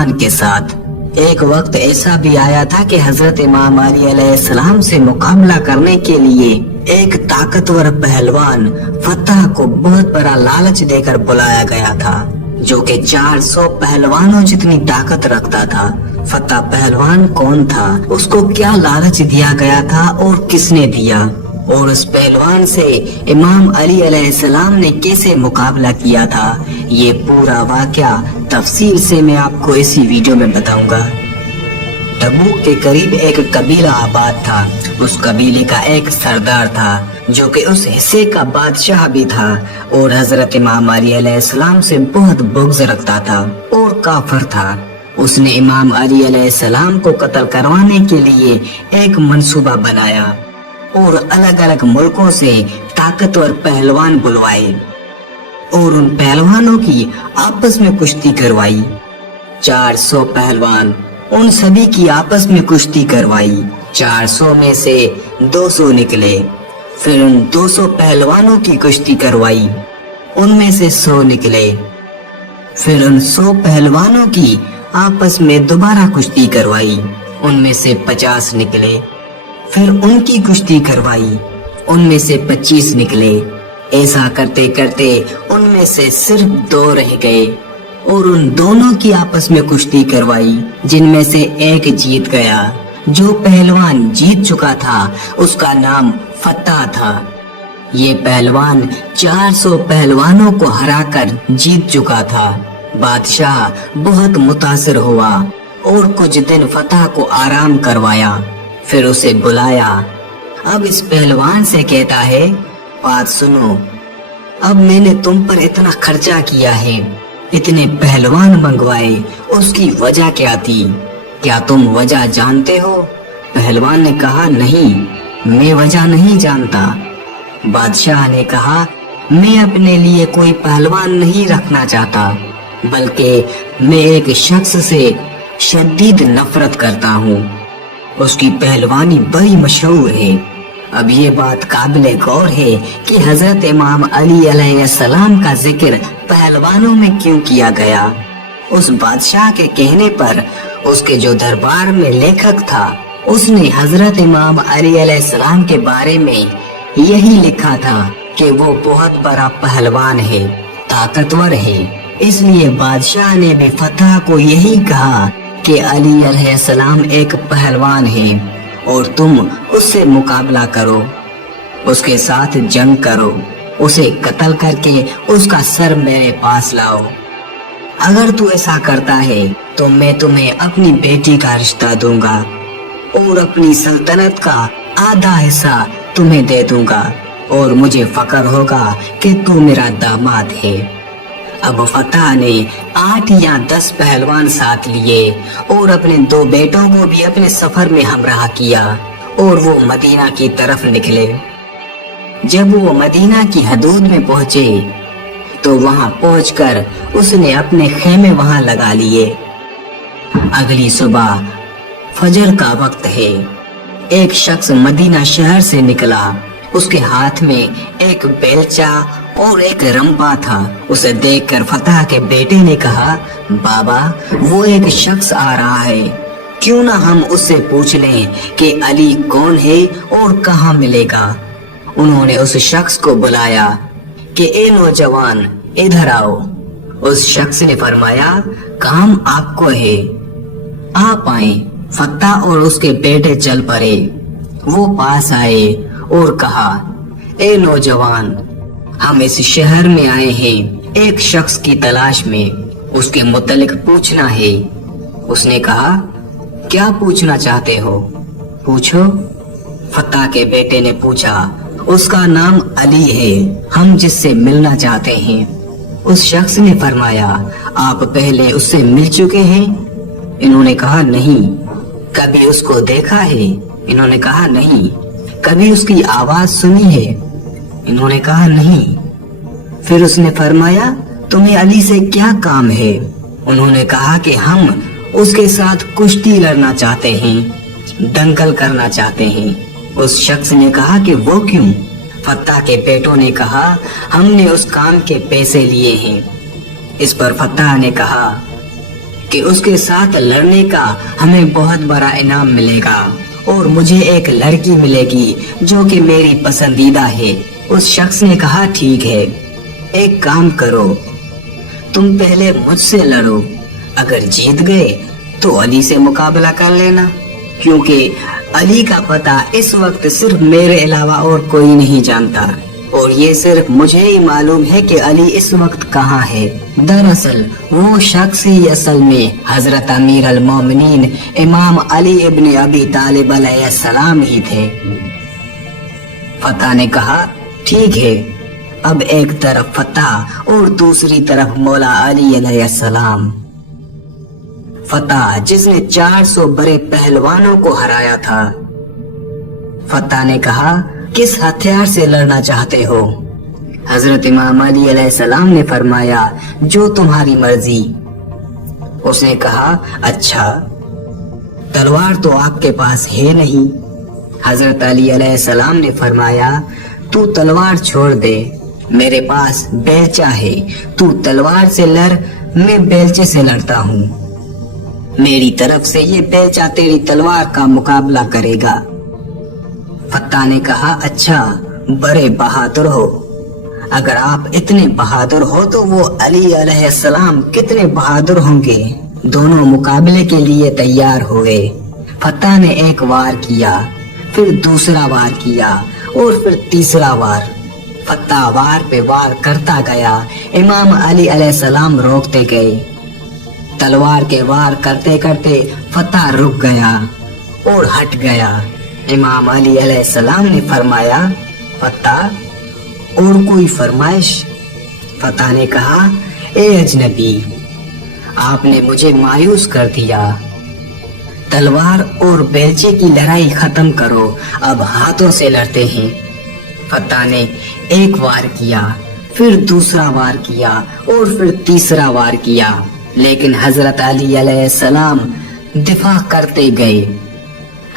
पहलवान के साथ। एक वक्त ऐसा भी आया था कि हजरत इमाम अली अलैहिस्सलाम से मुकाबला करने के लिए एक ताकतवर पहलवान फतह को बहुत बड़ा लालच देकर बुलाया गया था, जो कि 400 पहलवानों जितनी ताकत रखता था। फतह पहलवान कौन था, उसको क्या लालच दिया गया था और किसने दिया, और उस पहलवान से इमाम अली अलैहिस्सलाम ने कैसे मुकाबला किया था, ये पूरा वाकया तफसील से मैं आपको इसी वीडियो में बताऊंगा। तबूक के करीब एक कबीला आबाद था। उस कबीले का एक सरदार था जो कि उस हिस्से का बादशाह भी था और हजरत इमाम अली अलैहिस्सलाम से बहुत बुग़्ज़ रखता था और काफिर था। उसने इमाम अली अलैहिस्सलाम को कत्ल करवाने के लिए एक मंसूबा बनाया और अलग अलग मुल्कों से ताकतवर पहलवान बुलवाए और उन पहलवानों की आपस में कुश्ती करवाई। 400 पहलवान, उन सभी की आपस में कुश्ती करवाई। 400 में से 200 निकले। फिर उन 200 पहलवानों की कुश्ती करवाई, उनमें से 100 निकले। फिर उन 100 पहलवानों की आपस में दोबारा कुश्ती करवाई, उनमें से 50 निकले। फिर उनकी कुश्ती करवाई, उनमें से 25 निकले। ऐसा करते करते उनमें से सिर्फ 2 रह गए और उन दोनों की आपस में कुश्ती करवाई, जिनमें से एक जीत गया। जो पहलवान जीत चुका था उसका नाम फतह था। ये पहलवान 400 पहलवानों को हराकर जीत चुका था। बादशाह बहुत मुतासिर हुआ और कुछ दिन फतह को आराम करवाया। फिर उसे बुलाया। अब इस पहलवान से कहता है, बात सुनो, अब मैंने तुम पर इतना खर्चा किया है, इतने पहलवान मंगवाए, उसकी वजह क्या थी? क्या तुम वजह जानते हो? पहलवान ने कहा, नहीं, मैं वजह नहीं जानता। बादशाह ने कहा, मैं अपने लिए कोई पहलवान नहीं रखना चाहता, बल्कि मैं एक शख्स से शदीद नफरत करता हूँ। उसकी पहलवानी बड़ी मशहूर है। अब ये बात काबिल गौर है कि हजरत इमाम अली अलैहिस्सलाम का जिक्र पहलवानों में क्यों किया गया। उस बादशाह के कहने पर उसके जो दरबार में लेखक था, उसने हजरत इमाम अली अलैहिस्सलाम के बारे में यही लिखा था कि वो बहुत बड़ा पहलवान है, ताकतवर है। इसलिए बादशाह ने भी फतह को यही कहा कि अली अलैहिस्सलाम एक पहलवान है और तुम उससे मुकाबला करो, उसके साथ जंग करो, उसे कत्ल करके उसका सर मेरे पास लाओ। अगर तू ऐसा करता है तो मैं तुम्हें अपनी बेटी का रिश्ता दूंगा और अपनी सल्तनत का आधा हिस्सा तुम्हें दे दूंगा और मुझे फख्र होगा कि तू मेरा दामाद है। अब फतह ने 8 या 10 पहलवान साथ लिए और अपने 2 बेटों को भी अपने सफर में हमराह किया और वो मदीना की तरफ निकले। जब वो मदीना की हदूद में पहुंचे तो वहां पहुंचकर उसने अपने खेमे वहां लगा लिए। अगली सुबह फजर का वक्त है। एक शख्स मदीना शहर से निकला। उसके हाथ में एक बेलचा और एक रंपा था। उसे देखकर फतह के बेटे ने कहा, बाबा, वो एक शख्स आ रहा है, क्यों ना हम उससे पूछ लें कि अली कौन है और कहाँ मिलेगा। उन्होंने उस शख्स को बुलाया कि ए नौजवान, इधर आओ। उस शख्स ने फरमाया, काम आपको है, आप आए। फतह और उसके बेटे चल पड़े। वो पास आए और कहा, ए नौजवान, हम इस शहर में आए हैं एक शख्स की तलाश में, उसके मुतल्लिक पूछना है। उसने कहा, क्या पूछना चाहते हो? पूछो। फतह के बेटे ने पूछा। उसका नाम अली है, हम जिससे मिलना चाहते हैं। उस शख्स ने फरमाया, आप पहले उससे मिल चुके हैं? इन्होंने कहा, नहीं। कभी उसको देखा है? इन्होंने कहा, नहीं। कभी उसकी आवाज सुनी है? इन्होंने कहा, नहीं। फिर उसने फरमाया, तुम्हें अली से क्या काम है? उन्होंने कहा कि हम उसके साथ कुश्ती लड़ना चाहते हैं, दंगल करना चाहते हैं। उस शख्स ने कहा कि वो क्यों? फतह के बेटों ने कहा, हमने उस काम के पैसे लिए हैं। इस पर फतह ने कहा, कि उसके साथ लड़ने का हमें बहुत बड़ा इनाम मिलेगा और मुझे एक लड़की मिलेगी जो कि मेरी पसंदीदा है। उस शख्स ने कहा, ठीक है, एक काम करो, तुम पहले मुझसे लड़ो, अगर जीत गए तो अली से मुकाबला कर लेना, क्योंकि अली का पता इस वक्त सिर्फ मेरे अलावा और कोई नहीं जानता और ये सिर्फ मुझे ही मालूम है कि अली इस वक्त कहाँ है। दरअसल वो शख्स ही असल में हजरत अमीर अल मोमिनीन इमाम अली इब्न अबी तालिब अलैहिस्सलाम ही थे। फतह ने कहा, ठीक है, अब एक तरफ फतह और दूसरी तरफ मौला अली अलैहिस्सलाम। फतह जिसने 400 बड़े पहलवानों को हराया था। फतह ने कहा, किस हथियार से लड़ना चाहते हो? हजरत इमाम अली अलैहिस्सलाम ने फरमाया, जो तुम्हारी मर्जी। उसने कहा, अच्छा, तलवार तो आपके पास है नहीं। हजरत अली अलैहिस्सलाम ने फरमाया, तू तलवार छोड़ दे, मेरे पास बेलचा है, तू तलवार से लड़, मैं बेलचे से लड़ता हूँ। मेरी तरफ से ये बेलचा तेरी तलवार का मुकाबला करेगा। फतह ने कहा, अच्छा, बड़े बहादुर हो, अगर आप इतने बहादुर हो तो वो अली अलैहिस्सलाम कितने बहादुर होंगे। दोनों मुकाबले के लिए तैयार हुए। फतह ने एक वार किया, फिर दूसरा वार किया और फिर तीसरा वार। फतह वार पे वार करता गया, इमाम अली अलैहिस्सलाम रोकते गए। तलवार के वार करते करते फतह रुक गया और हट गया। इमाम अली अलैहिस्सलाम ने फरमाया, फतह, और कोई फरमाइश? फतह ने कहा, ए अजनबी, आपने मुझे मायूस कर दिया, तलवार और बेलचे की लड़ाई खत्म करो, अब हाथों से लड़ते हैं। फतह ने एक वार किया, फिर दूसरा वार किया और फिर तीसरा वार किया, लेकिन हजरत अली अलैहिस्सलाम दिफा करते गए,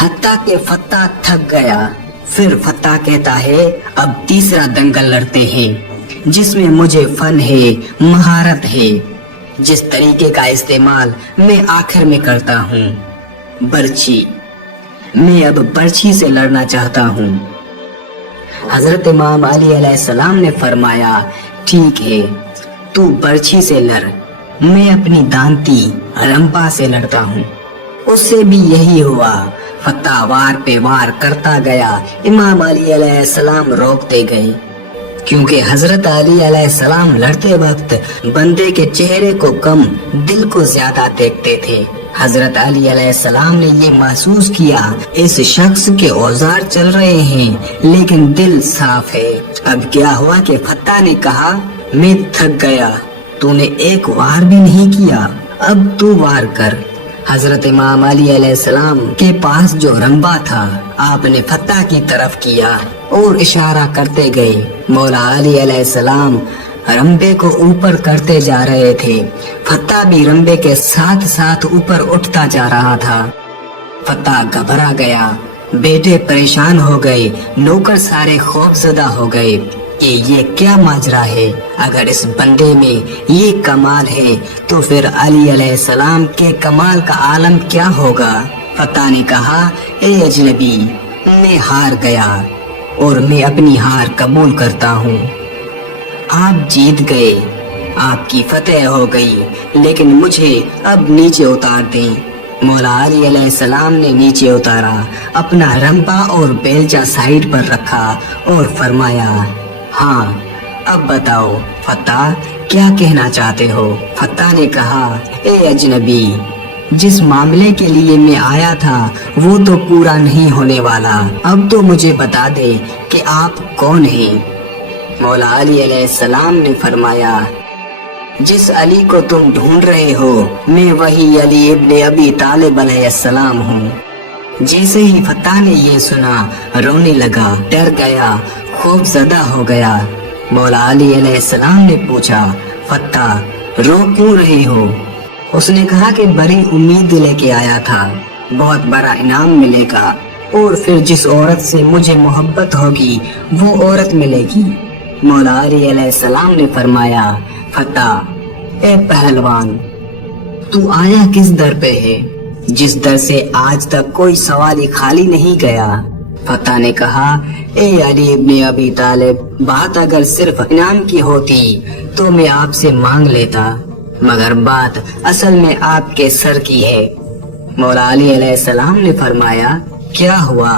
हत्ता के फतह थक गया। फिर फतह कहता है, अब तीसरा दंगल लड़ते हैं जिसमें मुझे फन है, महारत है, जिस तरीके का इस्तेमाल मैं आखिर में करता हूँ, बर्छी। मैं अब बर्छी से लड़ना चाहता हूँ। हजरत इमाम अली अलैहिस्सलाम ने फरमाया, ठीक है, तू बर्छी से लड़, मैं अपनी दांती रंपा से लड़ता हूँ। उससे भी यही हुआ। फतह वार पे वार करता गया, इमाम अली अलैहिस्सलाम रोकते गए, क्योंकि हजरत अली अलैहिस्सलाम लड़ते वक्त बंदे के चेहरे को कम, दिल को ज्यादा देखते थे। हजरत अली अलैहिस्सलाम ने ये महसूस किया, इस शख्स के औजार चल रहे हैं लेकिन दिल साफ है। अब क्या हुआ कि फतह ने कहा, मैं थक गया, तूने एक वार भी नहीं किया, अब तू वार कर। हजरत इमाम अली अलैहिस्सलाम के पास जो रंबा था, आपने फतह की तरफ किया और इशारा करते गए। मौला अली अलैहिस्सलाम रंबे को ऊपर करते जा रहे थे। फतह भी रंबे के साथ साथ ऊपर उठता जा रहा था। फतह घबरा गया, बेटे परेशान हो गए, नौकर सारे खौफजदा हो गए कि ये क्या माजरा है। अगर इस बंदे में ये कमाल है तो फिर अली अलैहिस्सलाम के कमाल का आलम क्या होगा। फतह ने कहा, ए अजनबी, मैं हार गया और मैं अपनी हार कबूल करता हूँ। आप जीत गए, आपकी फतेह हो गई, लेकिन मुझे अब नीचे उतार दें। मौला अली अलैहिस्सलाम ने नीचे उतारा, अपना रंपा और बेलचा साइड पर रखा और फरमाया, हाँ, अब बताओ फतह, क्या कहना चाहते हो। फतह ने कहा, ए अजनबी, जिस मामले के लिए मैं आया था वो तो पूरा नहीं होने वाला, अब तो मुझे बता दे कि आप कौन हैं। मौला अली अलैहिस्सलाम ने फरमाया, जिस अली को तुम ढूंढ रहे हो, मैं वही अली इब्न अबी तालिब अलैहिस्सलाम हूँ। जैसे ही फतह ने ये सुना, रोने लगा, डर गया, खौफजदा हो गया। मौला अली अलैहिस्सलाम ने पूछा, फतह, रो क्यों रहे हो। उसने कहा कि बड़ी उम्मीद लेके आया था, बहुत बड़ा इनाम मिलेगा और फिर जिस औरत से मुझे मोहब्बत होगी वो औरत मिलेगी। मौला अली अलैहिस्सलाम ने फरमाया, फतह, ए पहलवान, तू आया किस दर पे है जिस दर से आज तक कोई सवारी खाली नहीं गया। फता ने कहा, ए अली इब्ने अबी तालिब, बात अगर सिर्फ इनाम की होती तो मैं आपसे मांग लेता, मगर बात असल में आपके सर की है। मौला अली अलैहिस्सलाम ने फरमाया, क्या हुआ?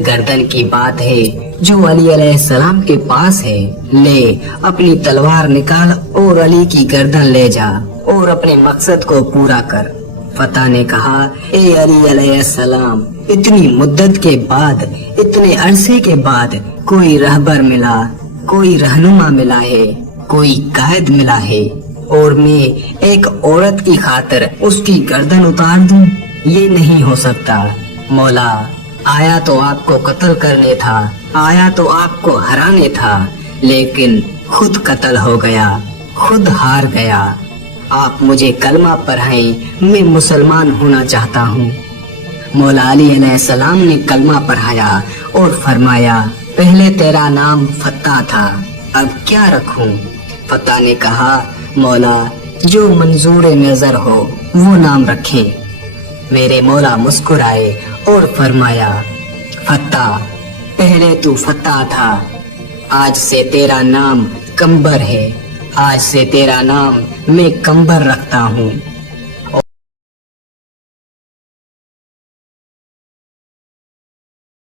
गर्दन की बात है जो अली अलैहिस्सलाम के पास है। ले अपनी तलवार निकाल और अली की गर्दन ले जा और अपने मकसद को पूरा कर। फता ने कहा, ए अली अलैहिस्सलाम, इतनी मुद्दत के बाद, इतने अरसे के बाद कोई रहबर मिला, कोई रहनुमा मिला है, कोई कायद मिला है, और मैं एक औरत की खातिर उसकी गर्दन उतार दूं? ये नहीं हो सकता। मौला, आया तो आपको कत्ल करने था, आया तो आपको हराने था, लेकिन खुद कत्ल हो गया, खुद हार गया। आप मुझे कलमा पढ़ाएं, मैं मुसलमान होना चाहता हूँ। मौला अली अलैहिस्सलाम ने कलमा पढ़ाया और फरमाया, पहले तेरा नाम फत्ता था, अब क्या रखूं? फत्ता ने कहा, मौला, जो मंजूर नजर हो वो नाम रखें। मेरे मौला मुस्कुराए और फरमाया, फत्ता, पहले तू फत्ता था, आज से तेरा नाम कंबर है, आज से तेरा नाम मैं कंबर रखता हूँ।